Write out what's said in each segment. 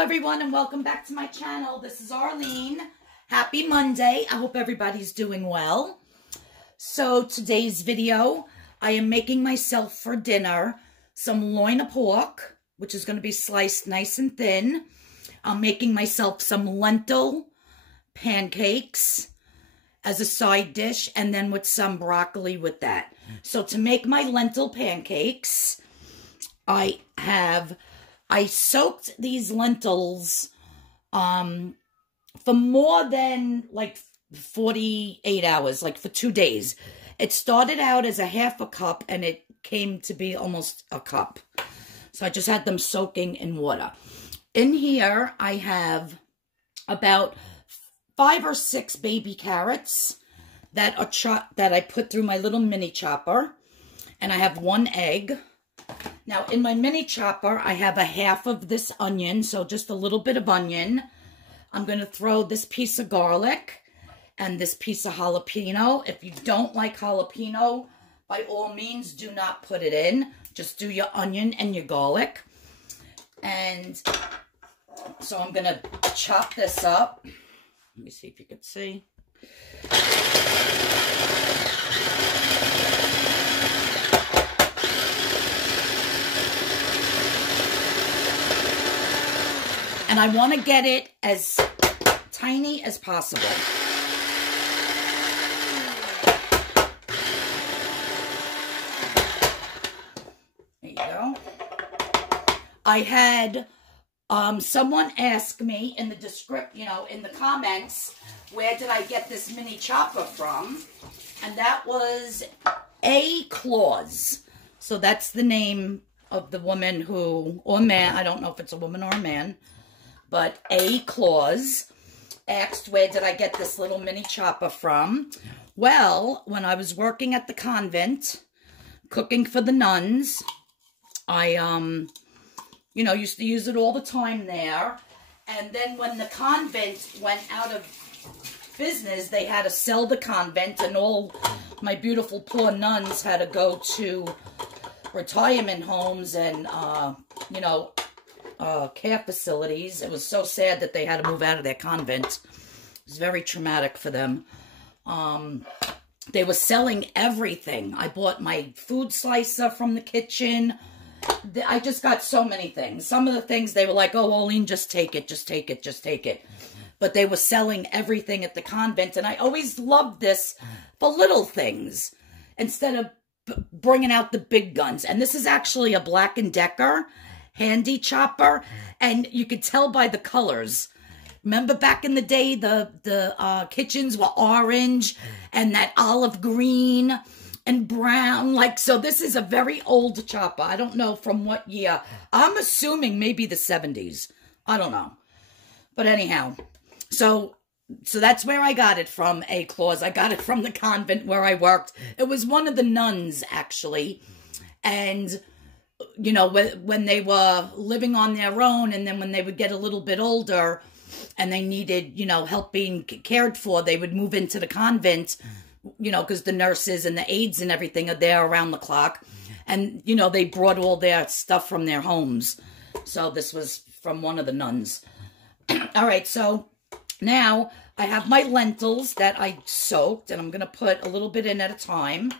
everyone, and welcome back to my channel. This is Arlene. Happy Monday. I hope everybody's doing well. So today's video, I am making myself for dinner some loin of pork, which is going to be sliced nice and thin. I'm making myself some lentil pancakes as a side dish, and then with some broccoli with that. So to make my lentil pancakes, I soaked these lentils for more than like 48 hours, like for 2 days. It started out as a half a cup and it came to be almost a cup. So I just had them soaking in water. In here, I have about 5 or 6 baby carrots that are that I put through my little mini chopper. And I have 1 egg. Now, in my mini chopper, I have a half of this onion, so just a little bit of onion. I'm going to throw this piece of garlic and this piece of jalapeno. If you don't like jalapeno, by all means, do not put it in. Just do your onion and your garlic. And so I'm going to chop this up. Let me see if you can see. And I want to get it as tiny as possible. There you go. I had someone ask me in the in the comments, where did I get this mini chopper from? And that was A. Claus. So that's the name of the woman who, or man, I don't know if it's a woman or a man, but A. Claus asked, where did I get this little mini chopper from? Well, when I was working at the convent, cooking for the nuns, I, used to use it all the time there. And then when the convent went out of business, they had to sell the convent, and all my beautiful poor nuns had to go to retirement homes and, care facilities. It was so sad that they had to move out of their convent. It was very traumatic for them. They were selling everything. I bought my food slicer from the kitchen. I just got so many things. Some of the things they were like, oh, Arlene, just take it, just take it, just take it. But they were selling everything at the convent, and I always loved this for little things instead of bringing out the big guns. And this is actually a Black & Decker handy chopper, and you could tell by the colors. Remember back in the day, the kitchens were orange and that olive green and brown. So this is a very old chopper. I don't know from what year. I'm assuming maybe the 70s. I don't know. But anyhow, so that's where I got it from, A. Claus. I got it from the convent where I worked. It was one of the nuns, actually. And, when they were living on their own, and then when they would get a little bit older and they needed, help being cared for, they would move into the convent, because the nurses and the aides and everything are there around the clock. And, they brought all their stuff from their homes. So this was from one of the nuns. All right, so now I have my lentils that I soaked, and I'm going to put a little bit in at a time.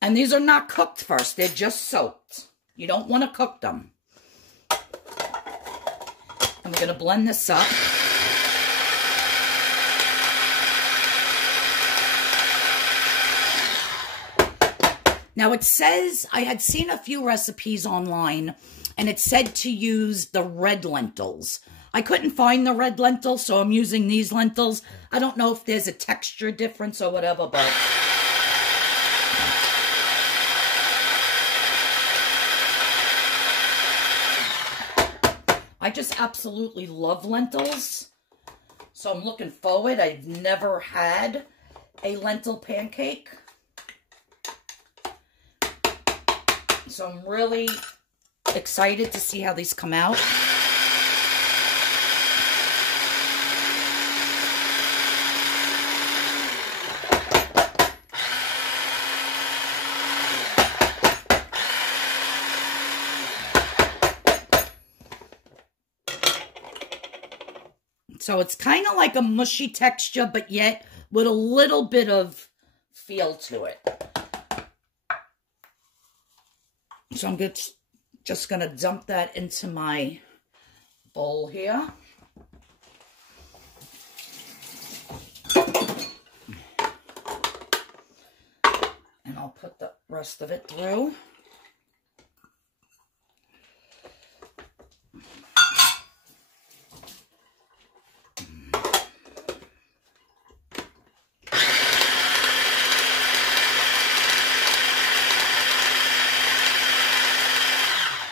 And these are not cooked first. They're just soaked. You don't want to cook them. And we're going to blend this up. Now it says, I had seen a few recipes online, and it said to use the red lentils. I couldn't find the red lentils, so I'm using these lentils. I don't know if there's a texture difference or whatever, but I just absolutely love lentils. So I'm looking forward. I've never had a lentil pancake. So I'm really excited to see how these come out. So it's kind of like a mushy texture, but yet with a little bit of feel to it. So I'm just going to dump that into my bowl here. And I'll put the rest of it through.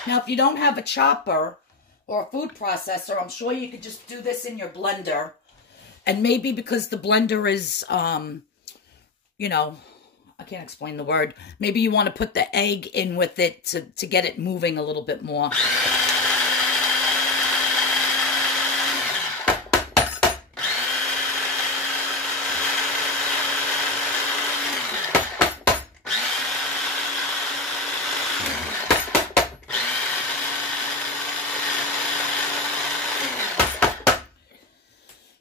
Now, if you don't have a chopper or a food processor, I'm sure you could just do this in your blender. And maybe because the blender is, you know, I can't explain the word. Maybe you want to put the egg in with it to get it moving a little bit more.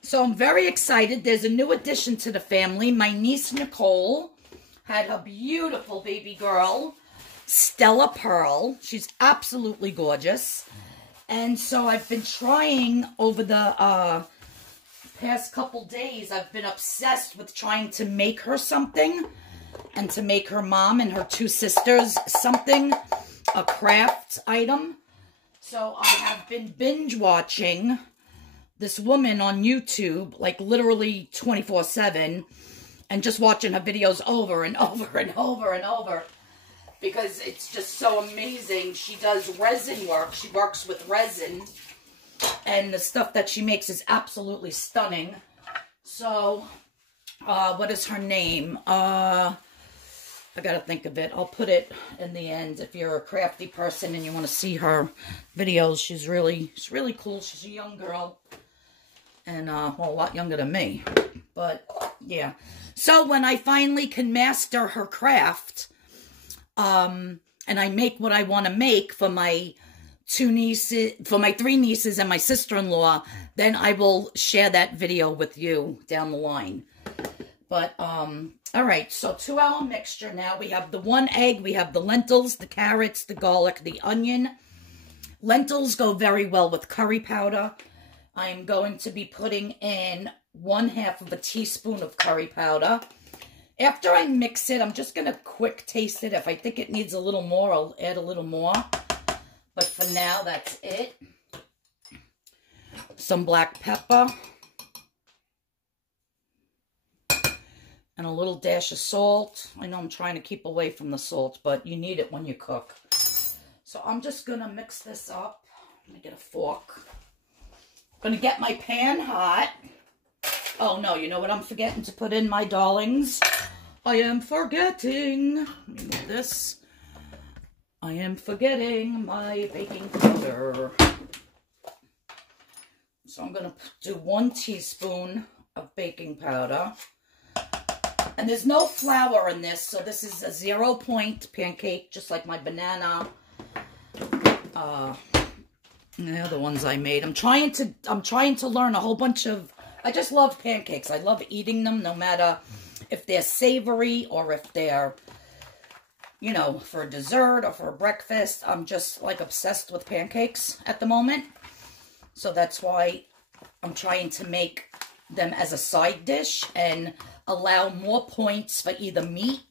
So I'm very excited. There's a new addition to the family. My niece, Nicole, had her beautiful baby girl, Stella Pearl. She's absolutely gorgeous. And so I've been trying over the past couple days, I've been obsessed with trying to make her something and to make her mom and her two sisters something, a craft item. So I have been binge watching this woman on YouTube, like literally 24/7, and just watching her videos over and over and over and over, because it's just so amazing. She does resin work. She works with resin, and the stuff that she makes is absolutely stunning. So, what is her name? I gotta think of it. I'll put it in the end. If you're a crafty person and you want to see her videos, she's really cool. She's a young girl. And, well, a lot younger than me. But, yeah. So, when I finally can master her craft, and I make what I want to make for my three nieces and my sister-in-law, then I will share that video with you down the line. But, all right. So, 2-hour mixture now. We have the 1 egg. We have the lentils, the carrots, the garlic, the onion. Lentils go very well with curry powder. I am going to be putting in 1/2 of a teaspoon of curry powder. After I mix it, I'm just going to quick taste it. If I think it needs a little more, I'll add a little more. But for now, that's it. Some black pepper. And a little dash of salt. I know I'm trying to keep away from the salt, but you need it when you cook. So I'm just going to mix this up. Let me get a fork. Gonna get my pan hot. Oh no, you know what I'm forgetting to put in, my darlings? I am forgetting. Let me move this. I am forgetting my baking powder. So I'm gonna do 1 teaspoon of baking powder. And there's no flour in this, so this is a 0-point pancake, just like my banana. The other ones I made. I'm trying to learn a whole bunch of, I just love pancakes. I love eating them, no matter if they're savory or if they're, you know, for dessert or for breakfast. I'm just like obsessed with pancakes at the moment. So that's why I'm trying to make them as a side dish and allow more points for either meat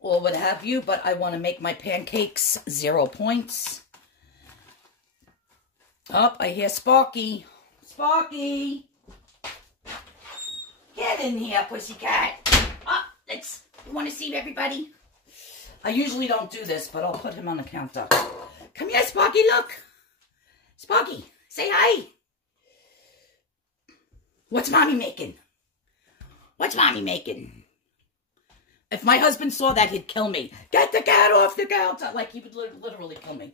or what have you. But I want to make my pancakes 0 points. Oh, I hear Sparky. Sparky! Get in here, pussycat. Oh, you want to see everybody? I usually don't do this, but I'll put him on the counter. Come here, Sparky, look. Sparky, say hi. What's Mommy making? What's Mommy making? If my husband saw that, he'd kill me. Get the cat off the counter. Like, he would literally kill me.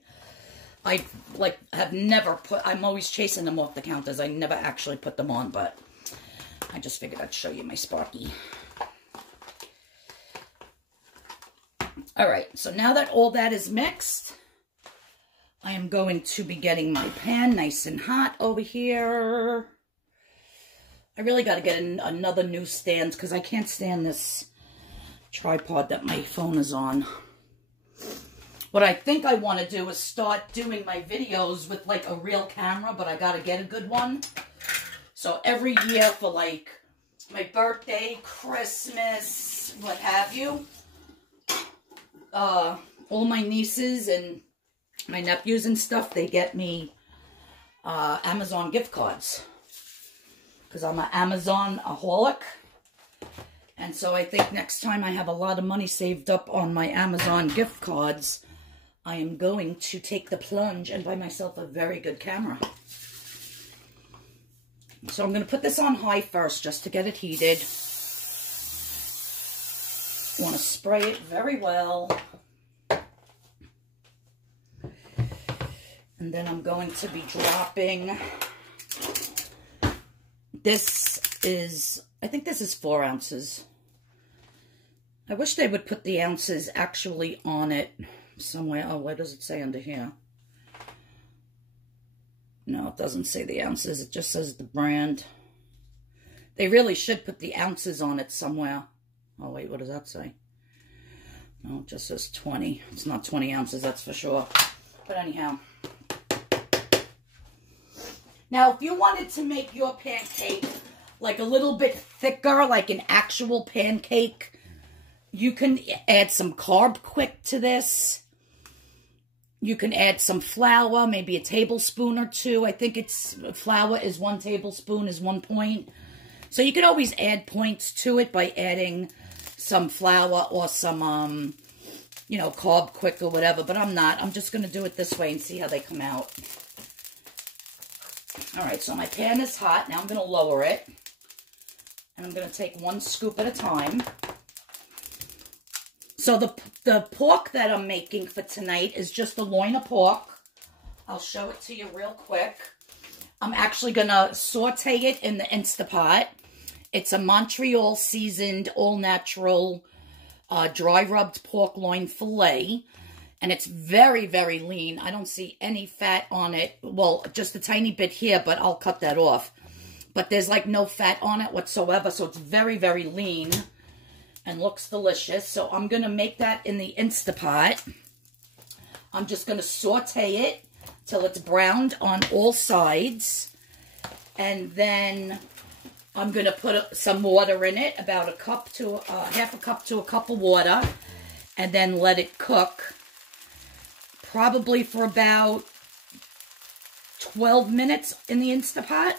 I, like, have never I'm always chasing them off the counters. I never actually put them on, but I just figured I'd show you my Sparky. All right, so now that all that is mixed, I am going to be getting my pan nice and hot over here. I really got to get another new stand because I can't stand this tripod that my phone is on. What I think I want to do is start doing my videos with like a real camera, but I got to get a good one. So every year for like my birthday, Christmas, what have you, all my nieces and my nephews and stuff, they get me Amazon gift cards. Because I'm an Amazon-aholic. And so I think next time I have a lot of money saved up on my Amazon gift cards, I am going to take the plunge and buy myself a very good camera. So I'm going to put this on high first just to get it heated. Want to spray it very well. And then I'm going to be dropping... This is, I think this is 4 ounces. I wish they would put the ounces actually on it somewhere. Oh, what does it say under here? No, it doesn't say the ounces. It just says the brand. They really should put the ounces on it somewhere. Oh, wait, what does that say? No, it just says 20. It's not 20 ounces, that's for sure. But anyhow. Now, if you wanted to make your pancake like a little bit thicker, like an actual pancake, you can add some carb quick to this. You can add some flour, maybe a tablespoon or 2. I think it's flour is 1 tablespoon is 1 point. So you could always add points to it by adding some flour or some, you know, carb quick or whatever. But I'm not. I'm just going to do it this way and see how they come out. All right, so my pan is hot. Now I'm going to lower it. And I'm going to take 1 scoop at a time. So the pork that I'm making for tonight is just a loin of pork. I'll show it to you real quick. I'm actually going to saute it in the Instapot. It's a Montreal seasoned, all-natural, dry-rubbed pork loin filet. And it's very, very lean. I don't see any fat on it. Well, just a tiny bit here, but I'll cut that off. But there's like no fat on it whatsoever. So it's very, very lean and looks delicious. So I'm going to make that in the Instapot. I'm just going to saute it till it's browned on all sides. And then I'm going to put some water in it, about half a cup to a cup of water. And then let it cook. Probably for about 12 minutes in the Instapot.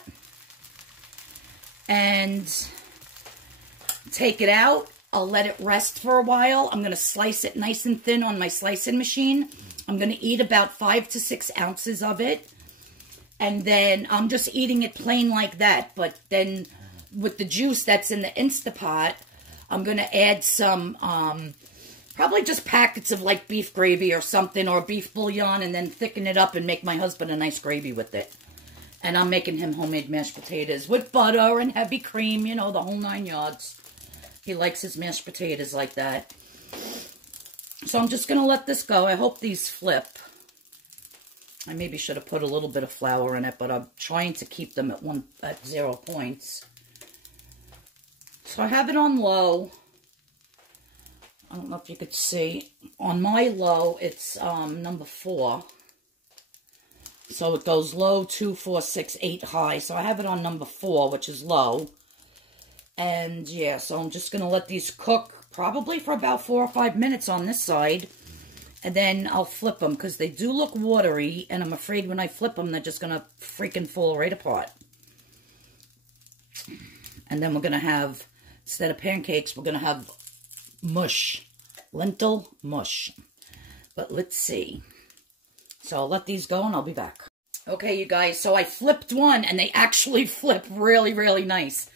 And take it out. I'll let it rest for a while. I'm going to slice it nice and thin on my slicing machine. I'm going to eat about 5 to 6 ounces of it. And then I'm just eating it plain like that. But then with the juice that's in the Instapot, I'm going to add some... probably just packets of like beef gravy or something, or beef bouillon, and then thicken it up and make my husband a nice gravy with it. And I'm making him homemade mashed potatoes with butter and heavy cream, you know, the whole 9 yards. He likes his mashed potatoes like that. So I'm just going to let this go. I hope these flip. I maybe should have put a little bit of flour in it, but I'm trying to keep them at 0 points. So I have it on low. I don't know if you could see. On my low, it's number 4. So it goes low, 2, 4, 6, 8 high. So I have it on number 4, which is low. And yeah, so I'm just going to let these cook probably for about 4 or 5 minutes on this side. And then I'll flip them because they do look watery. And I'm afraid when I flip them, they're just going to freaking fall right apart. And then we're going to have, instead of pancakes, we're going to have mush. Lentil mush. But let's see. So I'll let these go and I'll be back. Okay, you guys. So I flipped one and they actually flip really, really nice.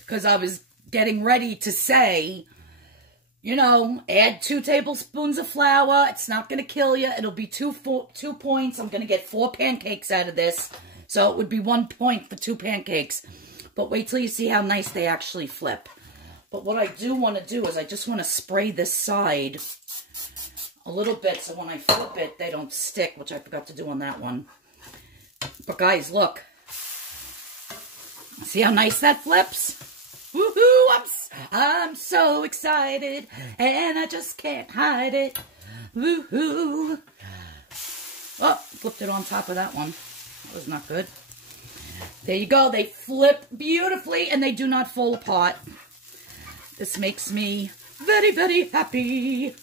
Because I was getting ready to say, you know, add 2 tablespoons of flour. It's not going to kill you. It'll be 2 points. I'm going to get 4 pancakes out of this. So it would be 1 point for 2 pancakes. But wait till you see how nice they actually flip. But what I do want to do is I just want to spray this side a little bit so when I flip it, they don't stick, which I forgot to do on that one. But guys, look. See how nice that flips? Woohoo! I'm so excited, and I just can't hide it. Woohoo! Oh, flipped it on top of that one. That was not good. There you go. They flip beautifully, and they do not fall apart. This makes me very, very happy.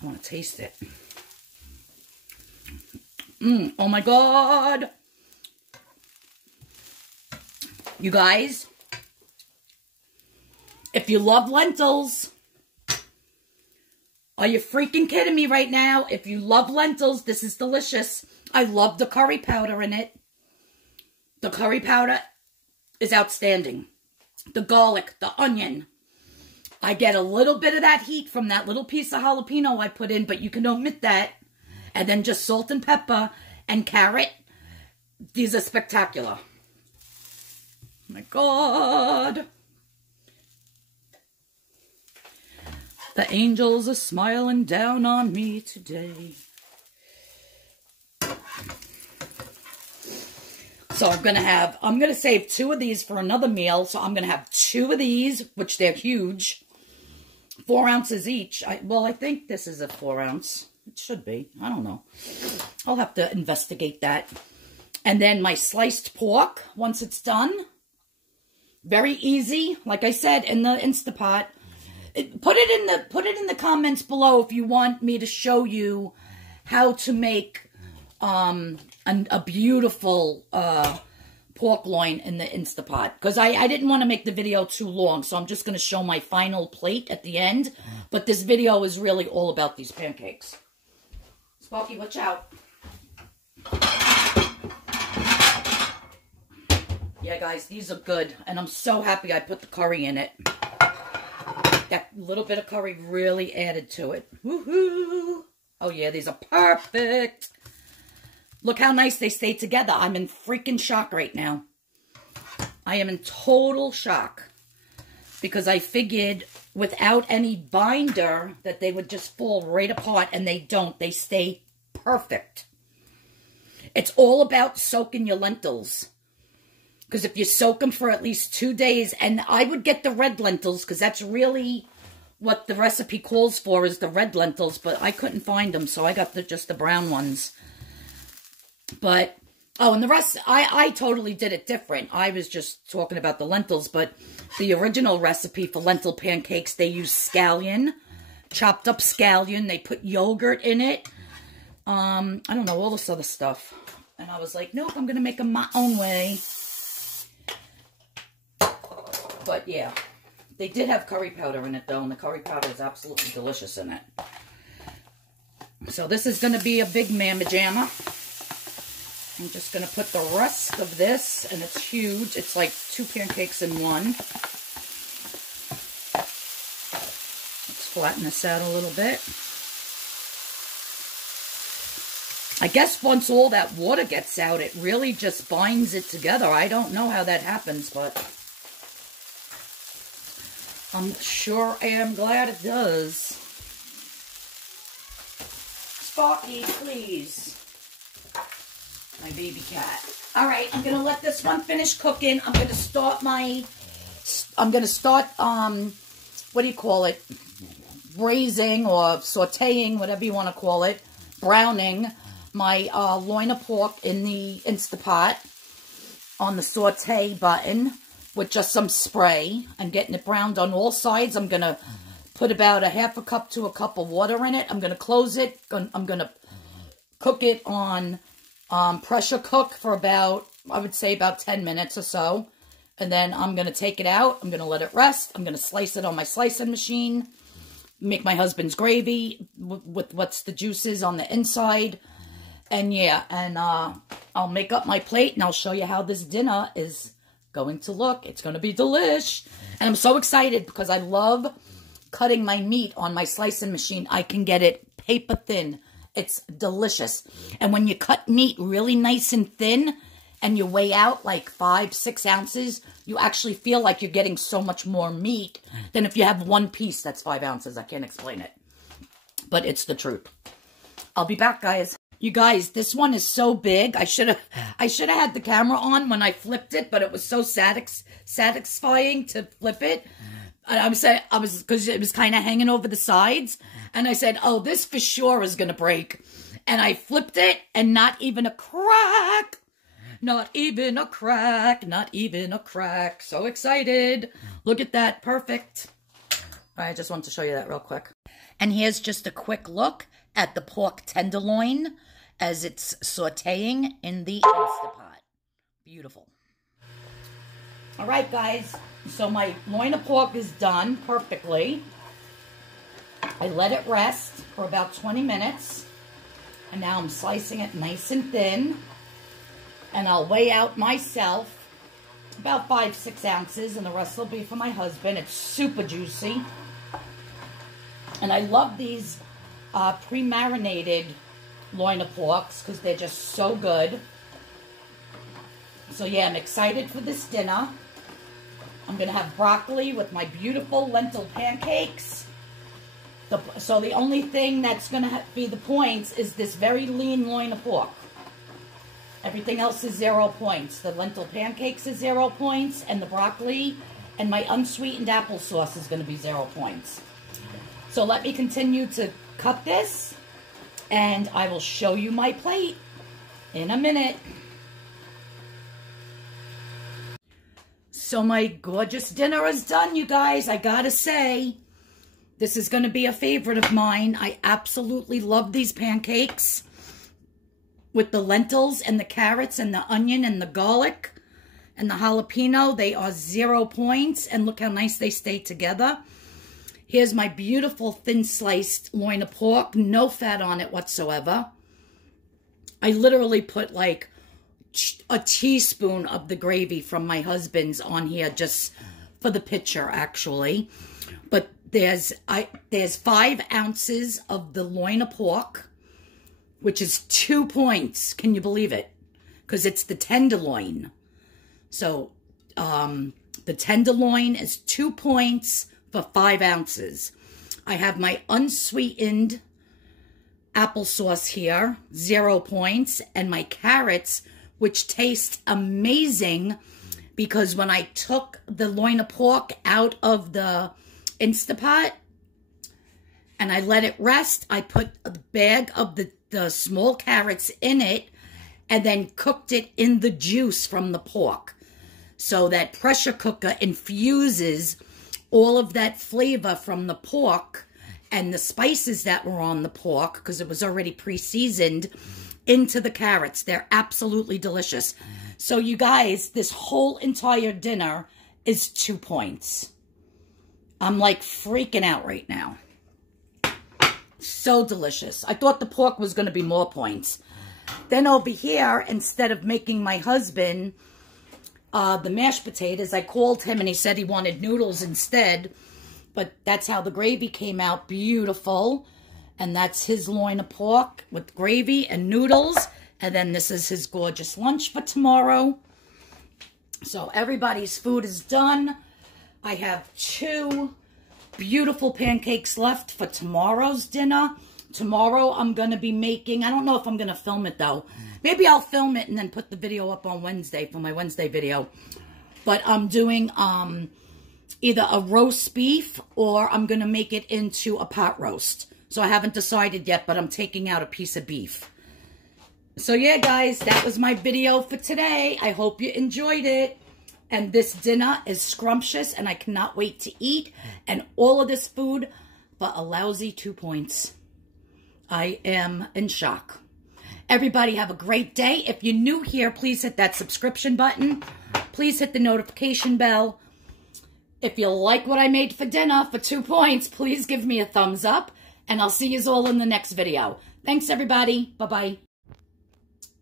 I want to taste it. Oh my God. You guys, if you love lentils, are you freaking kidding me right now? If you love lentils, this is delicious. I love the curry powder in it. The curry powder is outstanding. The garlic, the onion. I get a little bit of that heat from that little piece of jalapeno I put in, but you can omit that. And then just salt and pepper and carrot. These are spectacular. Oh my God. The angels are smiling down on me today. So I'm going to save 2 of these for another meal. So I'm going to have 2 of these, which they're huge. 4 ounces each. I think this is a 4 ounce. It should be. I don't know. I'll have to investigate that. And then my sliced pork, once it's done. Very easy. Like I said, in the Instapot. Put it in the comments below if you want me to show you how to make a beautiful pork loin in the Instapot. Because I didn't want to make the video too long, so I'm just going to show my final plate at the end. But this video is really all about these pancakes. Sparky, watch out. Yeah, guys, these are good. And I'm so happy I put the curry in it. That little bit of curry really added to it. Woohoo! Oh, yeah, these are perfect. Look how nice they stay together. I'm in freaking shock right now. I am in total shock. Because I figured without any binder that they would just fall right apart. And they don't. They stay perfect. It's all about soaking your lentils. Because if you soak them for at least 2 days, and I would get the red lentils, because that's really what the recipe calls for, is the red lentils, but I couldn't find them, so I got just the brown ones. But, oh, and the rest, I totally did it different. I was just talking about the lentils, but the original recipe for lentil pancakes, they use scallion, chopped up scallion. They put yogurt in it. I don't know, all this other stuff. And I was like, nope, I'm going to make them my own way. But yeah, they did have curry powder in it though, and the curry powder is absolutely delicious in it. So this is going to be a big mamma jamma. I'm just going to put the rest of this, and it's huge. It's like 2 pancakes in one. Let's flatten this out a little bit. I guess once all that water gets out, it really just binds it together. I don't know how that happens, but I'm sure am glad it does. Sparky, please. My baby cat. All right, I'm going to let this one finish cooking. I'm going to start what do you call it? Braising or sauteing, whatever you want to call it. Browning my loin of pork in the Instapot on the saute button with just some spray and getting it browned on all sides. I'm going to put about a half a cup to a cup of water in it. I'm going to close it. I'm going to cook it on pressure cook for about, I would say about 10 minutes or so. And then I'm going to take it out. I'm going to let it rest. I'm going to slice it on my slicing machine. Make my husband's gravy with what's the juices on the inside. And yeah, and I'll make up my plate and I'll show you how this dinner is going to look. It's going to be delish. And I'm so excited because I love cutting my meat on my slicing machine. I can get it paper thin. It's delicious. And when you cut meat really nice and thin and you weigh out like 5-6 ounces, you actually feel like you're getting so much more meat than if you have one piece that's 5 ounces. I can't explain it. But it's the truth. I'll be back, guys. You guys, this one is so big. I should have had the camera on when I flipped it, but it was so satisfying to flip it. Because it was kind of hanging over the sides. And I said, oh, this for sure is going to break. And I flipped it, and not even a crack. Not even a crack. Not even a crack. So excited. Look at that. Perfect. I just wanted to show you that real quick. And here's just a quick look at the pork tenderloin as it's sauteing in the Instapot. Beautiful. All right, guys. So my loin of pork is done perfectly. I let it rest for about 20 minutes. And now I'm slicing it nice and thin. And I'll weigh out myself about 5-6 ounces. And the rest will be for my husband. It's super juicy. And I love these pre-marinated loin of porks because they're just so good. So yeah, I'm excited for this dinner. I'm going to have broccoli with my beautiful lentil pancakes. So the only thing that's going to be the points is this very lean loin of pork. Everything else is 0 points. The lentil pancakes is 0 points, and the broccoli and my unsweetened applesauce is going to be 0 points. So let me continue to cut this, and I will show you my plate in a minute. So my gorgeous dinner is done, you guys. I gotta say, this is going to be a favorite of mine. I absolutely love these pancakes with the lentils and the carrots and the onion and the garlic and the jalapeno. They are 0 points, and look how nice they stay together. Here's my beautiful thin sliced loin of pork. No fat on it whatsoever. I literally put like a teaspoon of the gravy from my husband's on here just for the picture, actually. But there's 5 ounces of the loin of pork, which is 2 points. Can you believe it? Because it's the tenderloin. So the tenderloin is 2 points for 5 ounces. I have my unsweetened applesauce here, 0 points, and my carrots, which taste amazing because when I took the loin of pork out of the Instapot and I let it rest, I put a bag of the small carrots in it and then cooked it in the juice from the pork. So that pressure cooker infuses all of that flavor from the pork and the spices that were on the pork, because it was already pre-seasoned, into the carrots. They're absolutely delicious. So you guys, this whole entire dinner is 2 points. I'm like freaking out right now. So delicious. I thought the pork was going to be more points. Then over here, instead of making my husband the mashed potatoes, I called him and he said he wanted noodles instead. But that's how the gravy came out beautiful. And that's his loin of pork with gravy and noodles. And then this is his gorgeous lunch for tomorrow. So everybody's food is done. I have 2 beautiful pancakes left for tomorrow's dinner. Tomorrow I'm going to be making, I don't know if I'm going to film it though. Maybe I'll film it and then put the video up on Wednesday for my Wednesday video. But I'm doing either a roast beef or I'm going to make it into a pot roast. So I haven't decided yet, but I'm taking out a piece of beef. So yeah, guys, that was my video for today. I hope you enjoyed it. And this dinner is scrumptious, and I cannot wait to eat. And all of this food for a lousy 2 points. I am in shock. Everybody have a great day. If you're new here, please hit that subscription button. Please hit the notification bell. If you like what I made for dinner for 2 points, please give me a thumbs up. And I'll see you all in the next video. Thanks, everybody. Bye-bye.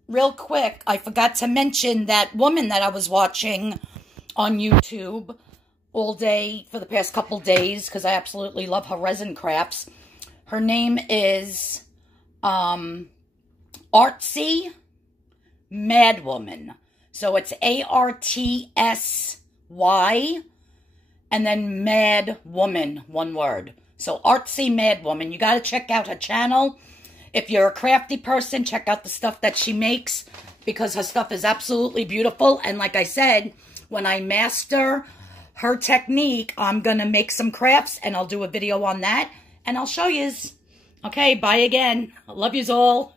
Real quick, I forgot to mention that woman that I was watching on YouTube all day for the past couple days, because I absolutely love her resin crafts. Her name is Artsy Madwoman. So it's A-R-T-S-Y and then Mad Woman, one word. So Artsy Madwoman. You got to check out her channel. If you're a crafty person, check out the stuff that she makes because her stuff is absolutely beautiful. And like I said, when I master her technique, I'm going to make some crafts and I'll do a video on that and I'll show yous. Okay, bye again. I love yous all.